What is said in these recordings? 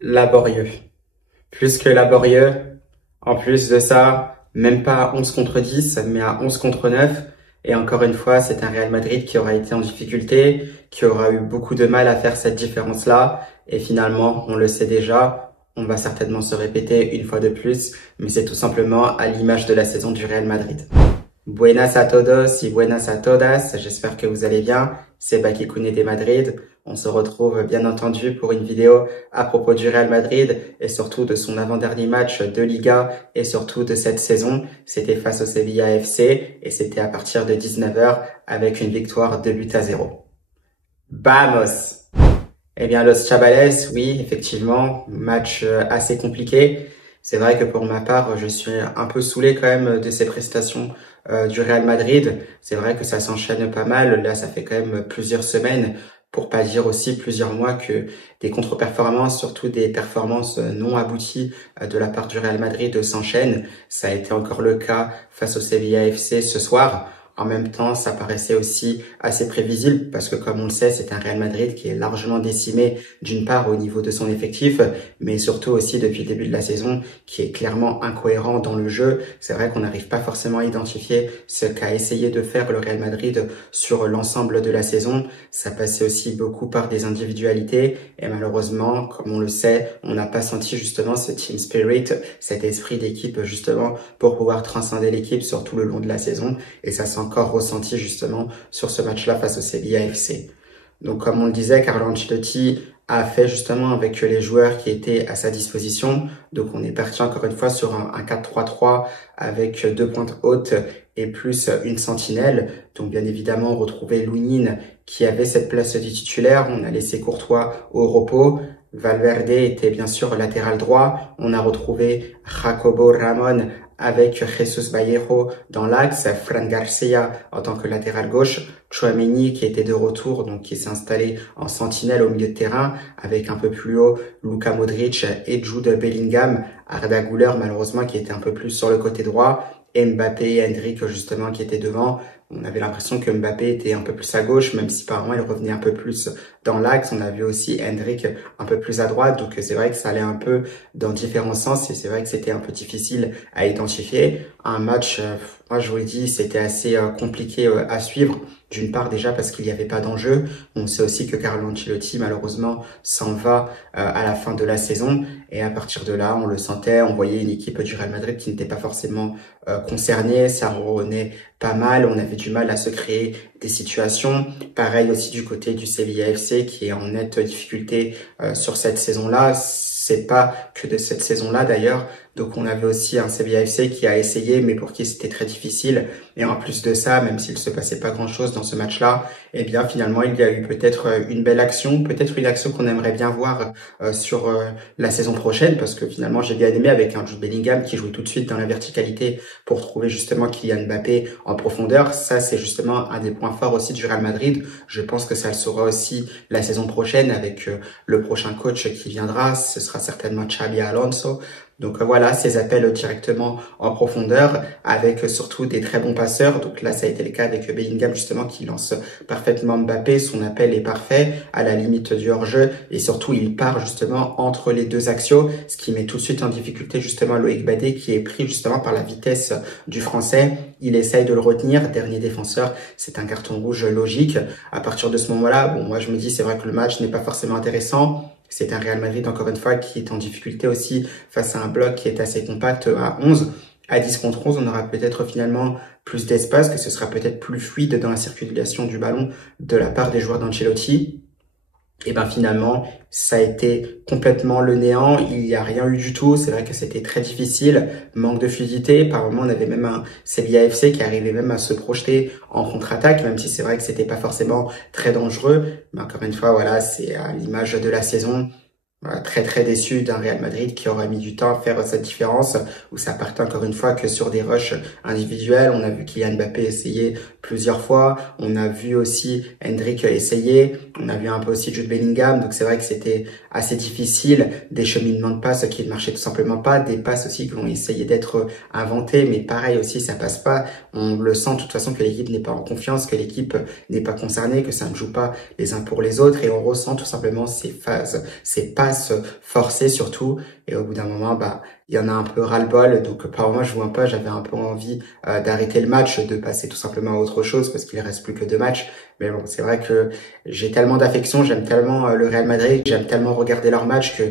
Laborieux. Plus que laborieux. En plus de ça, même pas à 11 contre 10, mais à 11 contre 9. Et encore une fois, c'est un Real Madrid qui aura été en difficulté, qui aura eu beaucoup de mal à faire cette différence-là. Et finalement, on le sait déjà, on va certainement se répéter une fois de plus, mais c'est tout simplement à l'image de la saison du Real Madrid. Buenas a todos y buenas a todas, j'espère que vous allez bien. C'est Baki Koune de Madrid. On se retrouve bien entendu pour une vidéo à propos du Real Madrid et surtout de son avant-dernier match de Liga et surtout de cette saison. C'était face au Sevilla FC et c'était à partir de 19h avec une victoire 2-0. Vamos! Eh bien, Los Chavales, oui, effectivement, match assez compliqué. C'est vrai que pour ma part, je suis un peu saoulé quand même de ces prestations du Real Madrid. C'est vrai que ça s'enchaîne pas mal. Là, ça fait quand même plusieurs semaines, pour pas dire aussi plusieurs mois, que des contre-performances, surtout des performances non abouties de la part du Real Madrid s'enchaînent. Ça a été encore le cas face au Sevilla FC ce soir. En même temps, ça paraissait aussi assez prévisible parce que, comme on le sait, c'est un Real Madrid qui est largement décimé, d'une part au niveau de son effectif, mais surtout aussi depuis le début de la saison, qui est clairement incohérent dans le jeu. C'est vrai qu'on n'arrive pas forcément à identifier ce qu'a essayé de faire le Real Madrid sur l'ensemble de la saison. Ça passait aussi beaucoup par des individualités et malheureusement, comme on le sait, on n'a pas senti justement ce team spirit, cet esprit d'équipe justement pour pouvoir transcender l'équipe sur tout le long de la saison. Et ça s'est encore ressenti justement sur ce match-là face au Sevilla FC. Donc comme on le disait, Carlo Ancelotti a fait justement avec les joueurs qui étaient à sa disposition. Donc on est parti encore une fois sur un 4-3-3 avec deux pointes hautes et plus une sentinelle. Donc bien évidemment on retrouvait Lunin qui avait cette place du titulaire. On a laissé Courtois au repos. Valverde était bien sûr latéral droit. On a retrouvé Jacobo Ramon avec Jesus Vallejo dans l'axe, Fran Garcia en tant que latéral gauche, Tchouaméni qui était de retour, donc qui s'est installé en sentinelle au milieu de terrain, avec un peu plus haut Luka Modric et Jude Bellingham, Arda Güler malheureusement qui était un peu plus sur le côté droit, et Mbappé et Hendrick justement qui étaient devant. On avait l'impression que Mbappé était un peu plus à gauche, même si par moment il revenait un peu plus dans l'axe. On a vu aussi Hendrick un peu plus à droite, donc c'est vrai que ça allait un peu dans différents sens et c'est vrai que c'était un peu difficile à identifier. Un match, moi je vous le dis, c'était assez compliqué à suivre. D'une part déjà parce qu'il n'y avait pas d'enjeu. On sait aussi que Carlo Ancelotti malheureusement s'en va à la fin de la saison et à partir de là on le sentait, on voyait une équipe du Real Madrid qui n'était pas forcément concernée, ça revenait pas mal, on avait du mal à se créer des situations. Pareil aussi du côté du Sevilla FC qui est en nette difficulté sur cette saison-là. C'est pas que de cette saison-là d'ailleurs. Donc on avait aussi un Sevilla FC qui a essayé, mais pour qui c'était très difficile. Et en plus de ça, même s'il se passait pas grand-chose dans ce match-là, eh bien finalement il y a eu peut-être une belle action, peut-être une action qu'on aimerait bien voir sur la saison prochaine, parce que finalement j'ai bien aimé avec un Jude Bellingham qui jouait tout de suite dans la verticalité pour trouver justement Kylian Mbappé en profondeur. Ça c'est justement un des points forts aussi du Real Madrid. Je pense que ça le sera aussi la saison prochaine avec le prochain coach qui viendra. Ce sera certainement Xabi Alonso. Donc voilà, ces appels directement en profondeur avec surtout des très bons passeurs. Donc là, ça a été le cas avec Bellingham justement qui lance parfaitement Mbappé. Son appel est parfait à la limite du hors-jeu et surtout il part justement entre les deux axiaux, ce qui met tout de suite en difficulté justement Loïc Badé qui est pris justement par la vitesse du Français. Il essaye de le retenir, dernier défenseur, c'est un carton rouge logique. À partir de ce moment-là, bon, moi je me dis c'est vrai que le match n'est pas forcément intéressant. C'est un Real Madrid, encore une fois, qui est en difficulté aussi face à un bloc qui est assez compact à 11. À 10 contre 11, on aura peut-être finalement plus d'espace, que ce sera peut-être plus fluide dans la circulation du ballon de la part des joueurs d'Ancelotti. Et ben finalement, ça a été complètement le néant. Il n'y a rien eu du tout. C'est vrai que c'était très difficile. Manque de fluidité. Par moment, on avait même un Sevilla FC qui arrivait même à se projeter en contre-attaque, même si c'est vrai que c'était pas forcément très dangereux. Mais encore une fois, voilà, c'est à l'image de la saison. Voilà, très très déçu d'un Real Madrid qui aura mis du temps à faire cette différence, où ça partait encore une fois que sur des rushs individuels. On a vu Kylian Mbappé essayer plusieurs fois, on a vu aussi Hendrick essayer, on a vu un peu aussi Jude Bellingham, donc c'est vrai que c'était assez difficile, des cheminements de passes qui ne marchaient tout simplement pas, des passes aussi qui ont essayé d'être inventées, mais pareil aussi ça passe pas. On le sent de toute façon que l'équipe n'est pas en confiance, que l'équipe n'est pas concernée, que ça ne joue pas les uns pour les autres, et on ressent tout simplement ces phases, ces passes passes forcées surtout. Et au bout d'un moment, il y en a un peu ras-le-bol. Donc, par moi, je vois pas, j'avais un peu envie d'arrêter le match, de passer tout simplement à autre chose parce qu'il reste plus que 2 matchs. Mais bon, c'est vrai que j'ai tellement d'affection, j'aime tellement le Real Madrid, j'aime tellement regarder leurs matchs que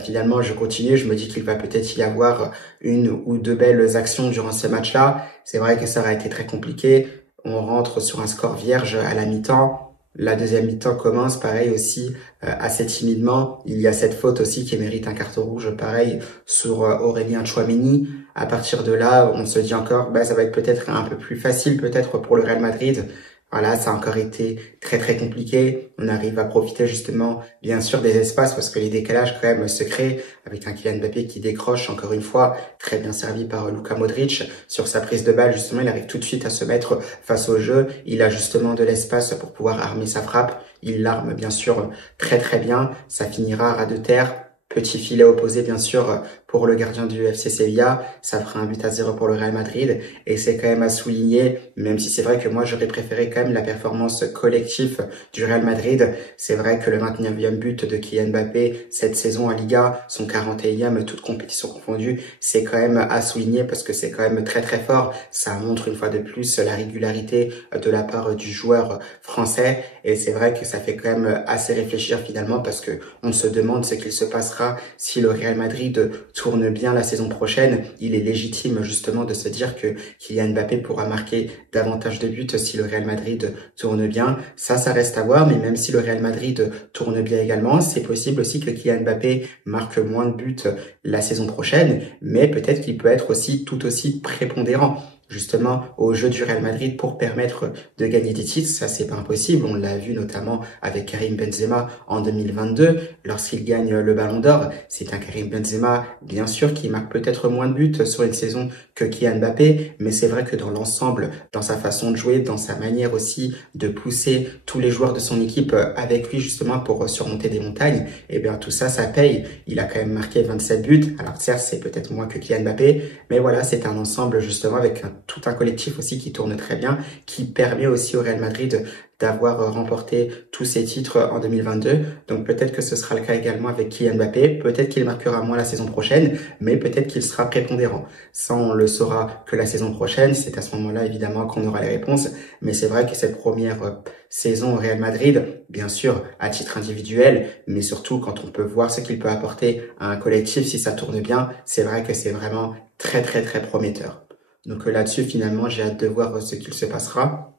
finalement, je continue. Je me dis qu'il va peut-être y avoir une ou deux belles actions durant ces matchs-là. C'est vrai que ça aurait été très compliqué. On rentre sur un score vierge à la mi-temps. La deuxième mi-temps commence, pareil aussi, assez timidement. Il y a cette faute aussi qui mérite un carton rouge, pareil, sur Aurélien Tchouaméni. À partir de là, on se dit encore, ça va être peut-être un peu plus facile peut-être pour le Real Madrid. Voilà, ça a encore été très très compliqué. On arrive à profiter justement, bien sûr, des espaces parce que les décalages quand même se créent avec un Kylian Mbappé qui décroche encore une fois, très bien servi par Luka Modric. Sur sa prise de balle, justement, il arrive tout de suite à se mettre face au jeu. Il a justement de l'espace pour pouvoir armer sa frappe. Il l'arme bien sûr très très bien. Ça finira à ras de terre. Petit filet opposé, bien sûr, pour le gardien du FC Sevilla. Ça fera un but à 0 pour le Real Madrid. Et c'est quand même à souligner, même si c'est vrai que moi, j'aurais préféré quand même la performance collective du Real Madrid. C'est vrai que le 29e but de Kylian Mbappé cette saison en Liga, son 41e, toute compétition confondue, c'est quand même à souligner parce que c'est quand même très très fort. Ça montre une fois de plus la régularité de la part du joueur français. Et c'est vrai que ça fait quand même assez réfléchir finalement parce que on se demande ce qu'il se passera si le Real Madrid tourne bien la saison prochaine. Il est légitime justement de se dire que Kylian Mbappé pourra marquer davantage de buts si le Real Madrid tourne bien. Ça reste à voir, mais même si le Real Madrid tourne bien également, c'est possible aussi que Kylian Mbappé marque moins de buts la saison prochaine, mais peut-être qu'il peut être aussi tout aussi prépondérant justement au jeu du Real Madrid pour permettre de gagner des titres. Ça, c'est pas impossible. On l'a vu notamment avec Karim Benzema en 2022 lorsqu'il gagne le Ballon d'Or. C'est un Karim Benzema, bien sûr, qui marque peut-être moins de buts sur une saison que Kylian Mbappé, mais c'est vrai que dans l'ensemble, dans sa façon de jouer, dans sa manière aussi de pousser tous les joueurs de son équipe avec lui justement pour surmonter des montagnes, et bien tout ça, ça paye. Il a quand même marqué 27 buts. Alors certes, c'est peut-être moins que Kylian Mbappé, mais voilà, c'est un ensemble justement avec tout un collectif aussi qui tourne très bien, qui permet aussi au Real Madrid d'avoir remporté tous ses titres en 2022. Donc peut-être que ce sera le cas également avec Kylian Mbappé. Peut-être qu'il marquera moins la saison prochaine, mais peut-être qu'il sera prépondérant. Ça, on le saura que la saison prochaine. C'est à ce moment-là, évidemment, qu'on aura les réponses. Mais c'est vrai que cette première saison au Real Madrid, bien sûr, à titre individuel, mais surtout quand on peut voir ce qu'il peut apporter à un collectif, si ça tourne bien, c'est vrai que c'est vraiment très, très, très prometteur. Donc là-dessus, finalement, j'ai hâte de voir ce qu'il se passera.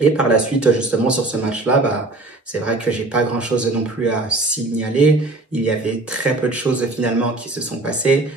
Et par la suite, justement, sur ce match-là, c'est vrai que j'ai pas grand-chose non plus à signaler. Il y avait très peu de choses finalement qui se sont passées.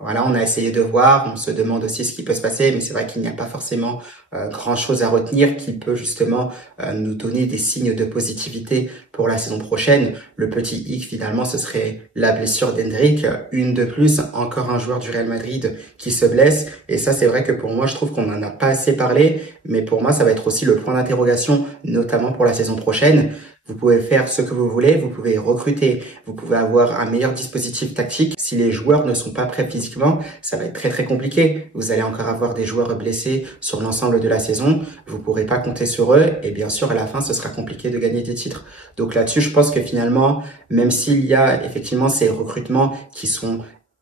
Voilà, on a essayé de voir, on se demande aussi ce qui peut se passer, mais c'est vrai qu'il n'y a pas forcément grand-chose à retenir qui peut justement nous donner des signes de positivité pour la saison prochaine. Le petit hic finalement, ce serait la blessure d'Hendrick, une de plus, encore un joueur du Real Madrid qui se blesse. Et ça, c'est vrai que pour moi, je trouve qu'on n'en a pas assez parlé, mais pour moi, ça va être aussi le point d'interrogation, notamment pour la saison prochaine. Vous pouvez faire ce que vous voulez, vous pouvez recruter, vous pouvez avoir un meilleur dispositif tactique. Si les joueurs ne sont pas prêts physiquement, ça va être très très compliqué. Vous allez encore avoir des joueurs blessés sur l'ensemble de la saison. Vous pourrez pas compter sur eux et bien sûr à la fin ce sera compliqué de gagner des titres. Donc là-dessus, je pense que finalement, même s'il y a effectivement ces recrutements qui sont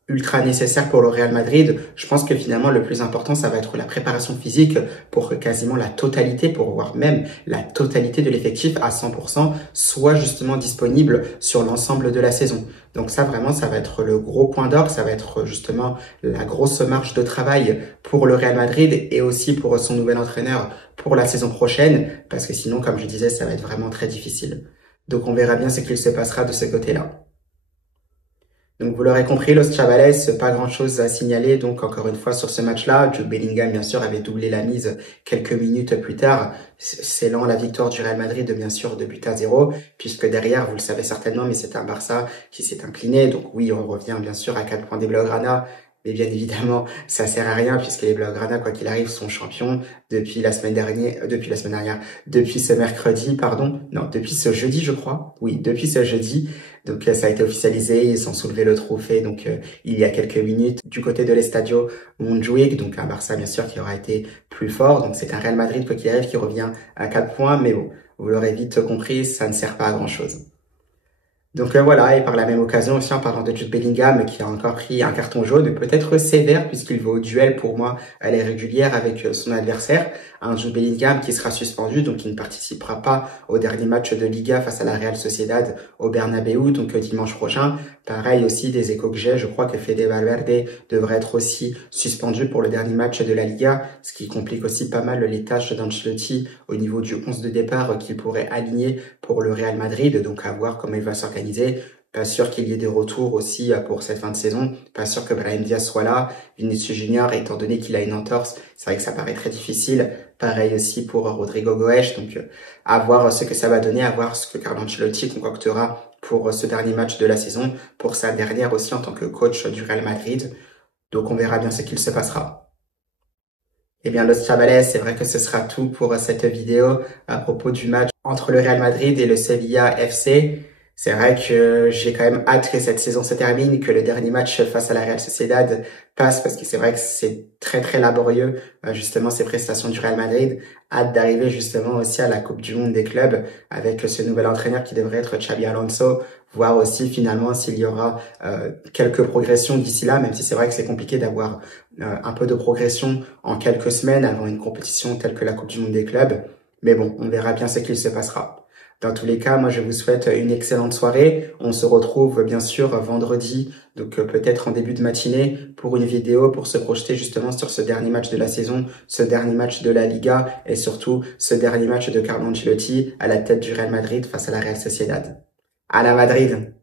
ultra nécessaire pour le Real Madrid, je pense que finalement le plus important ça va être la préparation physique pour que quasiment la totalité, pour voir même la totalité de l'effectif à 100% soit justement disponible sur l'ensemble de la saison. Donc ça vraiment ça va être le gros point d'orgue, ça va être justement la grosse marge de travail pour le Real Madrid et aussi pour son nouvel entraîneur pour la saison prochaine parce que sinon comme je disais ça va être vraiment très difficile. Donc on verra bien ce qu'il se passera de ce côté-là. Donc vous l'aurez compris, Los Chavales, pas grand-chose à signaler. Donc encore une fois sur ce match-là, Jude Bellingham bien sûr avait doublé la mise quelques minutes plus tard, scellant la victoire du Real Madrid bien sûr de but à 0, puisque derrière, vous le savez certainement, mais c'est un Barça qui s'est incliné. Donc oui, on revient bien sûr à 4 points des Blaugrana. Mais bien évidemment, ça sert à rien puisque les Blaugrana, quoi qu'il arrive, sont champions depuis ce mercredi, pardon. Non, depuis ce jeudi, je crois. Oui, depuis ce jeudi. Donc, ça a été officialisé. Ils ont soulevé le trophée. Donc, il y a quelques minutes du côté de l'Estadio Montjuïc. Donc, un Barça, bien sûr, qui aura été plus fort. Donc, c'est un Real Madrid, quoi qu'il arrive, qui revient à 4 points. Mais bon, vous l'aurez vite compris, ça ne sert pas à grand chose. Donc voilà, et par la même occasion aussi en parlant de Jude Bellingham qui a encore pris un carton jaune, peut-être sévère puisqu'il va au duel pour moi à la régulière avec son adversaire, un Jude Bellingham qui sera suspendu, donc il ne participera pas au dernier match de Liga face à la Real Sociedad au Bernabéu, donc dimanche prochain. Pareil aussi des échos que j'ai, je crois que Fede Valverde devrait être aussi suspendu pour le dernier match de la Liga, ce qui complique aussi pas mal les tâches d'Ancelotti au niveau du 11 de départ qu'il pourrait aligner pour le Real Madrid, donc à voir comment il va s'organiser. Pas sûr qu'il y ait des retours aussi pour cette fin de saison. Pas sûr que Brahim Diaz soit là. Vinicius Junior, étant donné qu'il a une entorse, c'est vrai que ça paraît très difficile. Pareil aussi pour Rodrigo Goes. Donc, à voir ce que ça va donner, à voir ce que Carlo Ancelotti concoctera pour ce dernier match de la saison, pour sa dernière aussi en tant que coach du Real Madrid. Donc, on verra bien ce qu'il se passera. Eh bien, Los Chavales, c'est vrai que ce sera tout pour cette vidéo à propos du match entre le Real Madrid et le Sevilla FC. C'est vrai que j'ai quand même hâte que cette saison se termine, que le dernier match face à la Real Sociedad passe, parce que c'est vrai que c'est très très laborieux, justement, ces prestations du Real Madrid. Hâte d'arriver justement aussi à la Coupe du Monde des clubs avec ce nouvel entraîneur qui devrait être Xabi Alonso, voir aussi finalement s'il y aura quelques progressions d'ici là, même si c'est vrai que c'est compliqué d'avoir un peu de progression en quelques semaines avant une compétition telle que la Coupe du Monde des clubs. Mais bon, on verra bien ce qu'il se passera. Dans tous les cas, moi, je vous souhaite une excellente soirée. On se retrouve, bien sûr, vendredi, donc peut-être en début de matinée, pour une vidéo pour se projeter justement sur ce dernier match de la saison, ce dernier match de la Liga et surtout ce dernier match de Carlo Ancelotti à la tête du Real Madrid face à la Real Sociedad. À la Madrid!